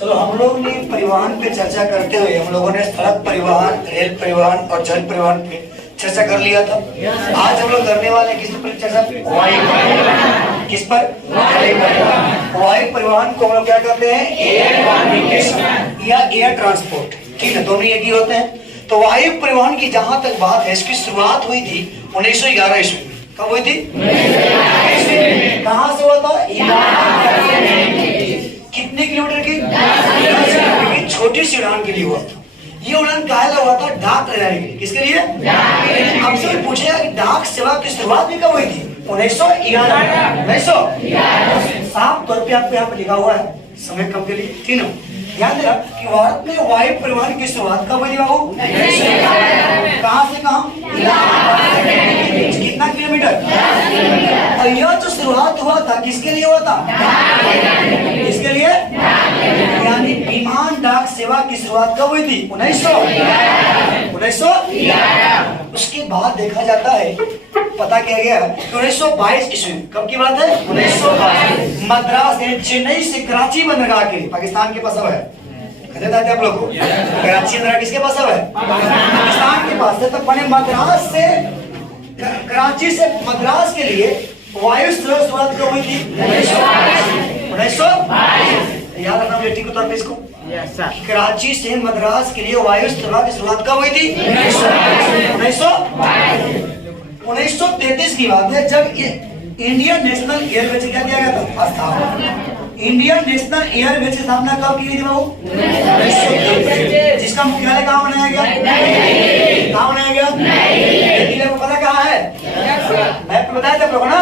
चलो हम लोग ने परिवहन पे चर्चा करते हुए हम लोगों ने सड़क परिवहन, रेल परिवहन और जल परिवहन पे चर्चा कर लिया था। आज हम लोग करने वाले किस पर चर्चा? वायु परिवहन। किस पर? वायु परिवहन। वायु परिवहन को हम लोग क्या कहते हैं? एयर कम्युनिकेशन या एयर ट्रांसपोर्ट। ठीक है, दोनों एक ही होते हैं। तो वायु परिवहन की जहां तक बात है, इसकी शुरुआत हुई थी 1911 ईस्वी में। कब हुई थी? कहाँ से हुआ था? कितने किलोमीटर की? 10 किलोमीटर की छोटी सी उड़ान के लिए हुआ था। ये उड़ान काहे हुआ था? डाक ले जाने के लिए। किसके लिए? हमसे भी पूछेगा कि डाक सेवा की शुरुआत भी कब हुई थी? 1911। साफ तौर पे आपको यहाँ पे लिखा हुआ है, समय कम के लिए। ठीक है, ध्यान देना कि भारत में वायु परिवहन की शुरुआत कब हुई बाबू? कहाँ से कहाँ? कितना किलोमीटर? और यह जो शुरुआत हुआ था किसके लिए हुआ था? किसके लिए? यानी विमान डाक सेवा की शुरुआत कब हुई थी? 1900। उसके बाद देखा जाता है, पता क्या गया 1922 ईस्वी। कब की बात है? 1922। मद्रास से चेन्नई से कराची बंदरगाह के लिए, पाकिस्तान के पास है। कहते थे आप लोग को कराची बंदरगाह किसके पास है? पाकिस्तान के पास है। तो मैंने मद्रास से कराची से मद्रास के लिए वायु सेवा शुरुआत कब हुई थी? 1922। याद रखना बेटी को तौर पे इसको। कराची से मद्रास के लिए वायु सेवा की शुरुआत कब हुई थी? 1933 की बात है, जब इंडियन नेशनल एयरवेज क्या किया गया था? स्थापना। इंडियन नेशनल एयरवेज की स्थापना कब की गई थी बाबू? 1933। जिसका मुख्यालय कहाँ बनाया गया? कहाँ बनाया गया? दिल्ली में। पता कहाँ है? मैं आपको बताया था ना,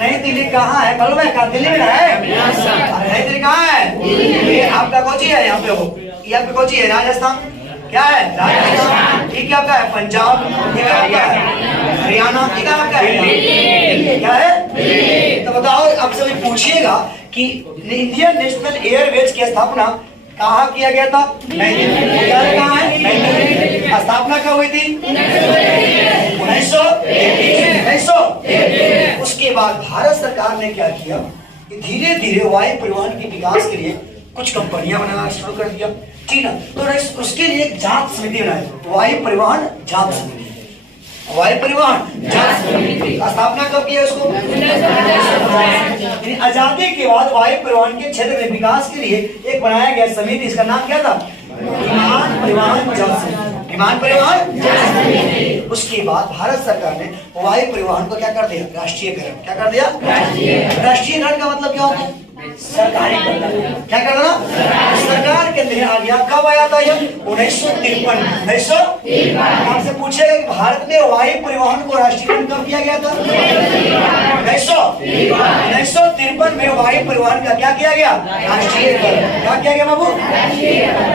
नई दिल्ली कहाँ है? मालूम है? कहाँ? दिल्ली में है। नई दिल्ली कहाँ है? ये आपका कोची है। यहाँ पे हो, ये आपका कोची है। राजस्थान क्या है? राजस्थान। ठीक है, आपका है पंजाब। ठीक है, आपका है हरियाणा। ठीक है, आपका है क्या है? तो बताओ, अब सभी पूछिएगा कि इंडियन नेशनल एयरवेज की स्थापना कहाँ किया गया था? नई दिल्ली। कहाँ है? स्थापना कब हुई थी? 1933। उसके बाद भारत सरकार ने क्या किया? धीरे धीरे वायु परिवहन के विकास के लिए कुछ कंपनियां बनाना शुरू कर दिया। ठीक है, तो उसके लिए एक जांच समिति बनाई, वायु परिवहन जांच समिति। वायु परिवहन जांच समिति स्थापना कब किया उसको? आजादी के बाद वायु परिवहन के क्षेत्र में विकास के लिए एक बनाया गया समिति। इसका नाम क्या था? विमान परिवहन जांच समिति। विमान परिवहन जांच समिति। उसके बाद भारत सरकार ने वायु परिवहन को क्या कर दिया? राष्ट्रीयकरण। क्या कर दिया? राष्ट्रीयकरण का मतलब क्या होता है? सरकारी क्या कर रहा? सरकार के अंदर आ गया। कब आया था यह? 1953। आपसे पूछेगा कि भारत में वायु परिवहन को राष्ट्रीयकरण कब किया गया था? 1953 में वायु परिवहन का क्या किया गया? राष्ट्रीयकरण। क्या किया गया बाबू?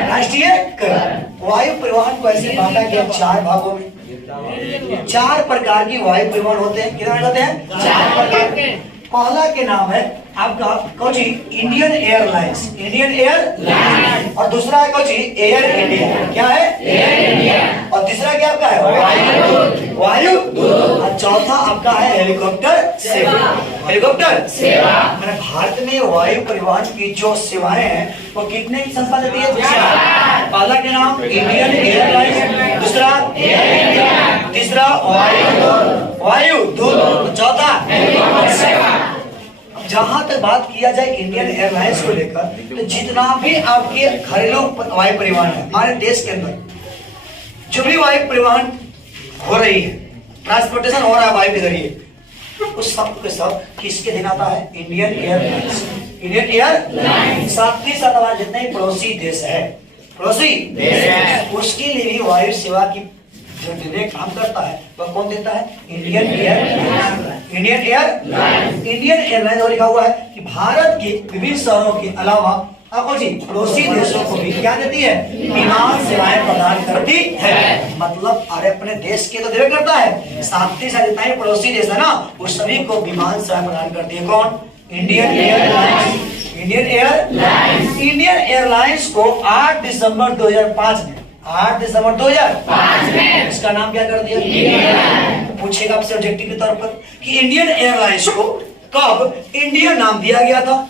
राष्ट्रीयकरण। वायु परिवहन को ऐसे बांटा गया 4 भागों में। 4 प्रकार की वायु परिवहन होते हैं। कितने होते हैं? 4 प्रकार के। पहला के नाम है आपका Cauchy? Indian airlines. Indian airlines. और दूसरा है कौची? Air India. क्या है? Air India. और तीसरा क्या आपका है? वायुदूत। और चौथा आपका है हेलीकॉप्टर सेवा। हेलीकॉप्टर सेवा। मैंने भारत में वायु परिवहन की जो सेवाएं हैं वो कितने की संस्था देती है? पहला के नाम इंडियन एयरलाइंस, दूसरा एयर इंडिया, तीसरा वायुदूत, चौथा हेलीकॉप्टर सेवा। जहां तक बात किया जाए इंडियन एयरलाइंस को लेकर, तो जितना भी आपके घरेलू वायु परिवहन है हमारे देश के अंदर, जो भी वायु परिवहन हो रही है, ट्रांसपोर्टेशन हो रहा है वायु के जरिए, उस सब के सब किसके दिन आता है? Indian airlines. Indian airlines. साथ ही साथ हमारे जितने पड़ोसी देश है, पड़ोसी देश, उसके लिए भी वायु सेवा की जो निर्णय काम करता है वह कौन देता है? Indian airlines. Indian airlines. Indian airlines और लिखा हुआ है कि भारत के विभिन्न शहरों के अलावा आपको जी पड़ोसी देशों को भी क्या देती है? विमान सेवाएं प्रदान करती है। मतलब अरे अपने देश के तो देवे करता है, साथ ही साथ जितना ही पड़ोसी देश है ना, वो सभी को विमान सेवाएं प्रदान करती है। कौन? Indian airlines. Indian airlines. Indian airlines को 8 दिसंबर 2005 में 8 दिसंबर 2005 में इसका नाम क्या कर दिया? पूछेगा आपसे ऑब्जेक्टिव के तौर पर कि इंडियन एयरलाइंस को कब इंडियन नाम दिया गया था?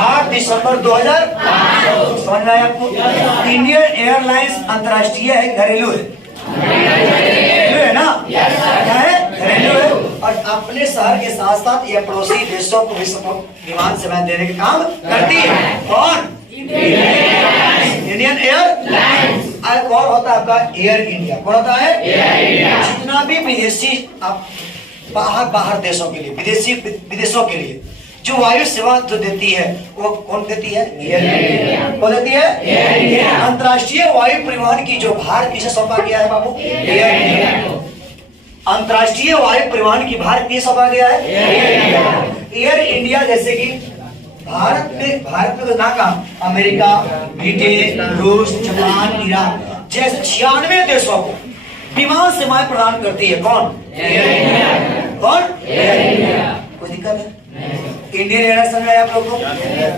8 दिसंबर 2000। समझ में आया आपको? इंडियन एयरलाइंस अंतर्राष्ट्रीय है, घरेलू है? घरेलू है ना? क्या है? घरेलू है। और अपने शहर के साथ साथ ये पड़ोसी देशों को भी विमान सेवाएं देने का काम करती है। कौन? Indian airlines. और होता है आपका एयर इंडिया। कौन होता है? Air India. जितना भी विदेशी आप बाहर देशों के लिए, विदेशों के लिए जो वायु सेवा जो देती है वो कौन देती है? Air India. कौन देती है? Air India. अंतर्राष्ट्रीय वायु परिवहन की जो भार किसे सौंपा गया है बाबू? Air India. अंतर्राष्ट्रीय वायु परिवहन की भार किसे सौंपा गया है? Air India. एयर इंडिया जैसे कि भारत में तो ना काम अमेरिका, ब्रिटेन, रूस, जापान, ईरान जैसे 96 देशों को विमान सेवाएं प्रदान करती है। कौन? Air India. कौन? Air India. कोई दिक्कत है? इंडियन एयरलाइंस समझ आया आप लोग को?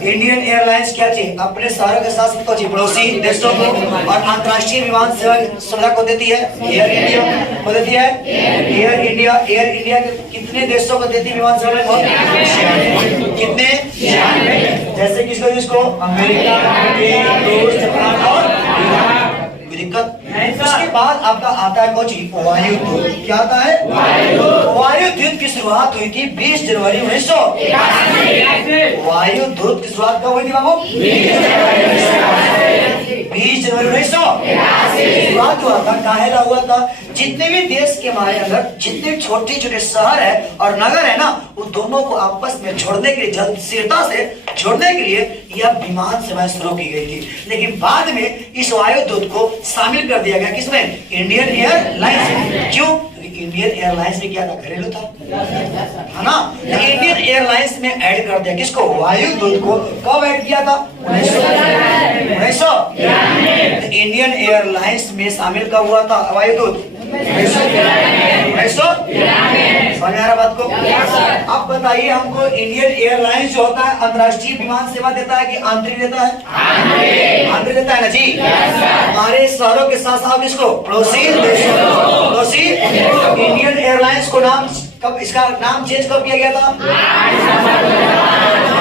इंडियन एयरलाइंस क्या चाहिए? अपने शहरों के साथ तो पड़ोसी देशों को और अंतर्राष्ट्रीय विमान सेवा सुविधा को देती है एयर इंडिया। को देती है एयर इंडिया। एयर इंडिया के कितने देशों को देती है विमान सेवा? कितने? जैसे किसको? जिसको अमेरिका, ब्रिटेन, रूस, जापान और दिक्कत। उसके बाद आपका आता है कौन? वायु दूत। क्या आता है? वायु दूत की शुरुआत हुई थी 20 जनवरी 1981। वायु दूत की शुरुआत कब हुई थी बाबू? 20 जनवरी 1981 शुरुआत हुआ था। काहेला हुआ था? जितने भी देश के हमारे अंदर जितने छोटे छोटे शहर है और नगर है ना, उन दोनों को आपस में जोड़ने के लिए, जलशीलता से जोड़ने के लिए यह विमान सेवाएं शुरू की गई थी। लेकिन बाद में इस वायु दूत को शामिल कर दिया गया किसमें? Indian airlines. क्यों? इंडियन एयरलाइंस में क्या था? घरेलू था, है ना? इंडियन एयरलाइंस में ऐड कर दिया किसको? वायु दूत को। कब ऐड किया था? 1900। इंडियन एयरलाइंस में शामिल कब हुआ था वायु दूत? 1900। समझ आ रहा बात को? अब बताइए हमको, इंडियन एयरलाइंस जो होता है अंतर्राष्ट्रीय विमान सेवा देता है कि आंतरिक देता है? आंतरिक देता है ना जी। हमारे शहरों के साथ साथ इसको पड़ोसी देशों, पड़ोसी इंडियन एयरलाइंस को नाम कब, इसका नाम चेंज कब किया गया था?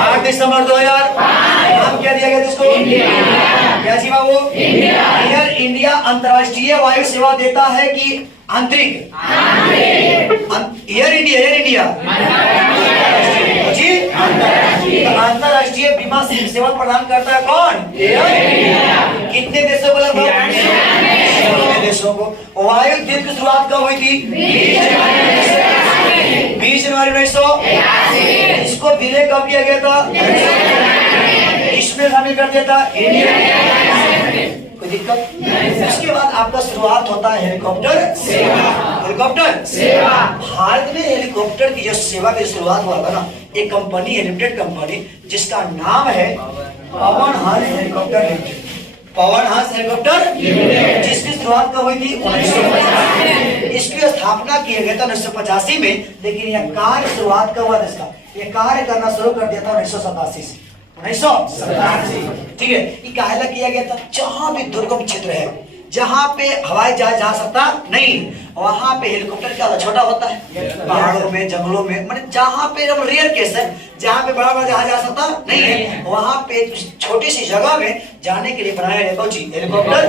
8 दिसंबर 2000। नाम क्या दिया गया इसको? क्या जी बाबू? एयर इंडिया अंतर्राष्ट्रीय वायु सेवा देता है कि आंतरिक? एयर इंडिया, एयर इंडिया जी अंतर्राष्ट्रीय विमान सेवा प्रदान करता है। कौन? Air India. कितने देशों को? लगभग 96 देशों को। वायु दूत की शुरुआत कब हुई थी? 20 जनवरी 1981। इसको विलय कब किया गया था? इसमें शामिल कर दिया था इंडियन। कोई दिक्कत? इसके बाद आपका शुरुआत होता है हेलीकॉप्टर सेवा। हेलीकॉप्टर सेवा भारत में हेलीकॉप्टर की जो सेवा की शुरुआत हुआ था ना, एक कंपनी है, लिमिटेड कंपनी, जिसका नाम है Pawan Hans helicopter limited. Pawan Hans helicopter limited, जिसकी शुरुआत कब हुई थी? 1985। इसकी स्थापना किया गया था 1985 में, लेकिन यह कार्य शुरुआत कब हुआ था इसका? यह कार्य करना शुरू कर दिया था 1987 से। 1987। ठीक है। ये काहेला किया गया था? जहां भी दुर्गम क्षेत्र है, जहां पे हवाई जहाज जा सकता नहीं, वहां पे हेलीकॉप्टर क्या छोटा होता है, पहाड़ों में, जंगलों में, मतलब जहां पे रेयर केस है, जहां पे बड़ा बड़ा जहाज जा सकता नहीं है, वहां पे छोटी सी जगह में जाने के लिए बनाया गया हेलीकॉप्टर,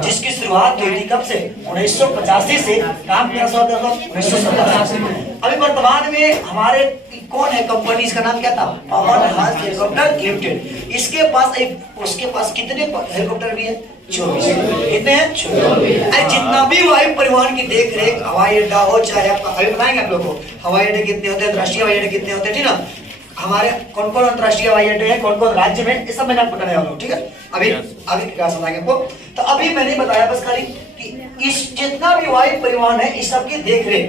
जिसकी शुरुआत हुई थी कब से? 1985 से। काम किया 1987 में। अभी वर्तमान में हमारे कौन है कंपनी? इसका नाम क्या था? Pawan Hans helicopter limited. इसके पास उसके पास कितने हेलीकॉप्टर भी है? 24। कितने हैं? 24। जितना भी वायु परिवहन की देख रेख, हवाई अड्डा हो चाहे आपका, अभी बताएंगे आप लोगों को हवाई अड्डे कितने होते हैं, अंतर्राष्ट्रीय हवाई अड्डे कितने होते हैं, ठीक ना? हमारे कौन कौन अंतर्राष्ट्रीय हवाई अड्डे हैं, कौन कौन राज्य में, ये सब मैंने आपको बताने वाला हूँ। ठीक है, अभी क्या समझाएंगे आपको। तो अभी मैंने बताया बस खाली कि इस जितना भी वायु परिवहन है, इस सबकी देख रेख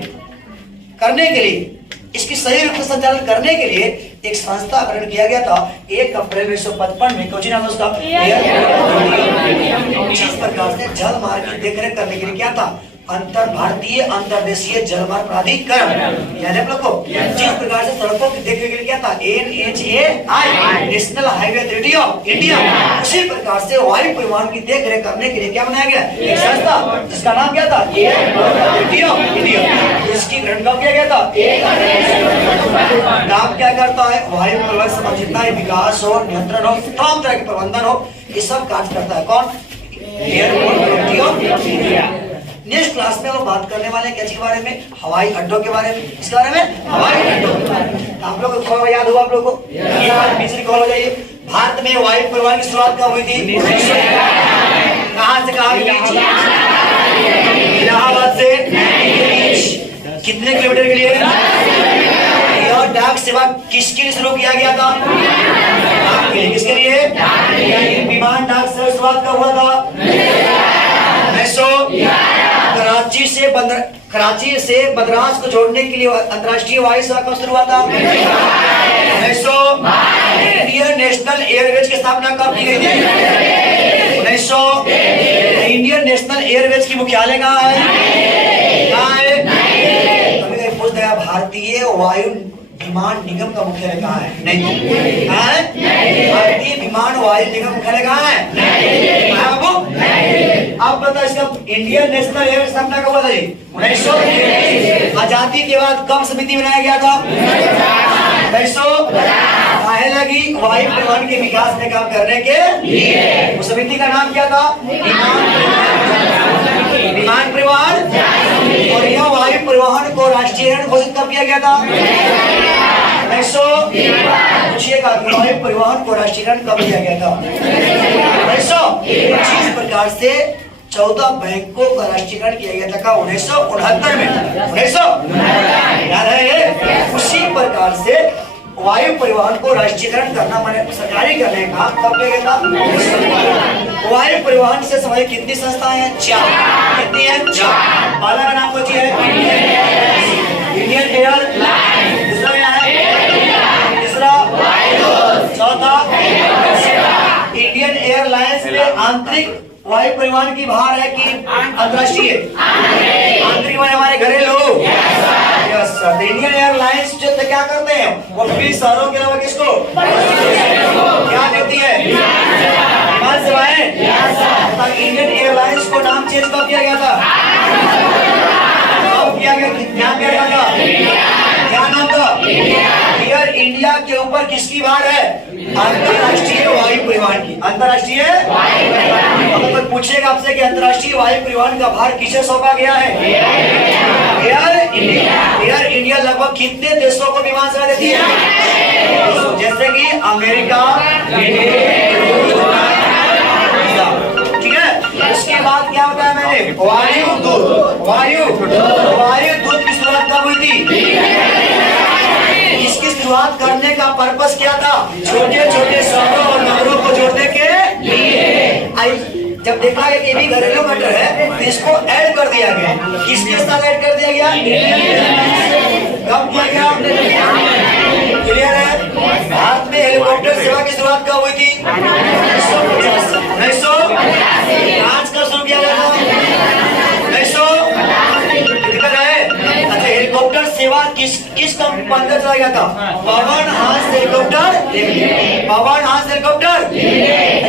करने के लिए, इसकी सही रूप से संचालन करने के लिए एक संस्था गठन किया गया था 1 अप्रैल 1955 में। कौन नाम उसका? जिस प्रकार से जल मार्ग की देखरेख करने के लिए क्या था? अंतर भारतीय अंतर्देशीय जलमार्ग प्राधिकरण, याद है आप लोग को? जिस प्रकार से सड़कों की देखरेख के लिए क्या था, NHAI, national highway authority of India, उसी प्रकार से वायु परिवहन की देखरेख करने के लिए क्या बनाया गया, एक संस्था जिसका नाम क्या था, एयरपोर्ट अथॉरिटी ऑफ इंडिया। इसकी गठन कब किया गया था? नाम क्या करता है, वायु परिवहन संबंधी जितना विकास हो, नियंत्रण हो, तमाम तरह के प्रबंधन हो, ये सब कार्य करता है कौन, airport authority of India. Next class में हम बात करने वाले हैं के बारे में, हवाई अड्डों के बारे में। इसके बारे में, हवाई अड्डों के बारे में। आप लोगों को याद होगा, आप लोगों को पीछे कॉल हो जाइए। भारत में वायु परिवहन की शुरुआत कब हुई थी? कहां से कहां की? इलाहाबाद से कितने किलोमीटर के लिए? और डाक सेवा किसके लिए शुरू किया गया था? किसके लिए? विमान डाक सेवा शुरुआत कब हुआ था? कराची से मद्रास को जोड़ने के लिए अंतर्राष्ट्रीय वायु सेवा कब शुरू हुआ था? 1900। इंडियन नेशनल एयरवेज की स्थापना कब की गई थी? 1900। इंडियन नेशनल एयरवेज की मुख्यालय कहाँ है? कहाँ है? कभी पूछ दिया भारतीय वायु विमान निगम का मुख्यालय कहाँ है? नहीं। कहाँ है? भारतीय विमान वायु निगम मुख्यालय कहाँ है? कहाँ बाबू? अब बता, इसका इंडियन नेशनल एयर स्थापना कब हुआ था? 1900। आजादी के बाद कब समिति बनाया गया था? 1900। काहे लगी? वायु परिवहन के विकास में काम करने के लिए। उस समिति का नाम क्या था? विमान परिवहन। और यह वायु परिवहन को राष्ट्रीय घोषित कब किया गया था? 1900। पूछिएगा, वायु परिवहन को राष्ट्रीयकरण कब किया गया था? 1900। इस प्रकार से 14 बैंकों का राष्ट्रीयकरण किया गया था 1969 में। 1900 याद है ये? उसी प्रकार से वायु परिवहन को राष्ट्रीयकरण करना, मैंने सरकारी करने का कब किया गया था? वायु परिवहन से संबंधित कितनी संस्थाएं हैं? 4। कितनी है? 4। पहला का नाम कौन है? Indian airlines. दूसरा क्या है? तीसरा चौथा इंडियन एयरलाइंस में आंतरिक वायु परिवहन की भार है कि अंतर्राष्ट्रीय? आंतरिक माने हमारे घरेलू। Yes sir. इंडियन एयरलाइंस जो क्या करते हैं, वो सभी शहरों के अलावा किसको क्या देती है? विमान सेवाएं। इंडियन एयरलाइंस को नाम चेंज कब किया गया था? कब किया गया? क्या किया था? क्या नाम था? एयर इंडिया के ऊपर किसकी भार है? अंतर्राष्ट्रीय वायु परिवहन की। अंतर्राष्ट्रीय अगर पूछेगा आपसे कि अंतर्राष्ट्रीय वायु परिवहन का भार किसे सौंपा गया है? Air India. एयर इंडिया लगभग कितने देशों को विमान सेवा देती है? जैसे कि अमेरिका, ठीक है। उसके बाद क्या बताया मैंने? वायु दूत। वायु दूत की शुरुआत कब हुई थी? इसकी शुरुआत करने का पर्पस क्या था? छोटे छोटे शहरों और नगरों को जोड़ने के लिए। जब देखा गया कि भी घरेलू मैटर है तो इसको ऐड कर दिया गया। किसके साथ ऐड कर दिया गया? कब किया गया? क्लियर है? भारत में हेलीकॉप्टर सेवा की शुरुआत कब हुई थी? 1950। आज कब शुरू किया गया था? 1900। अच्छा, हेलीकॉप्टर सेवा किस कंपनी पर चला गया था? पवन हंस हेलीकॉप्टर। पवन हंस हेलीकॉप्टर।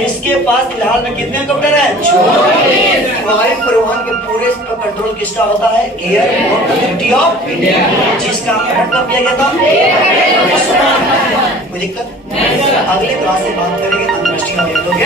इसके पास फिलहाल में कितने हेलीकॉप्टर है? वायु परिवहन के पूरे कंट्रोल किसका होता है? एयरपोर्ट अथॉरिटी ऑफ इंडिया, जिसका गठन कब किया गया था? कोई दिक्कत? अगले क्लास में बात करेंगे अंतर्राष्ट्रीय हवाई अड्डों के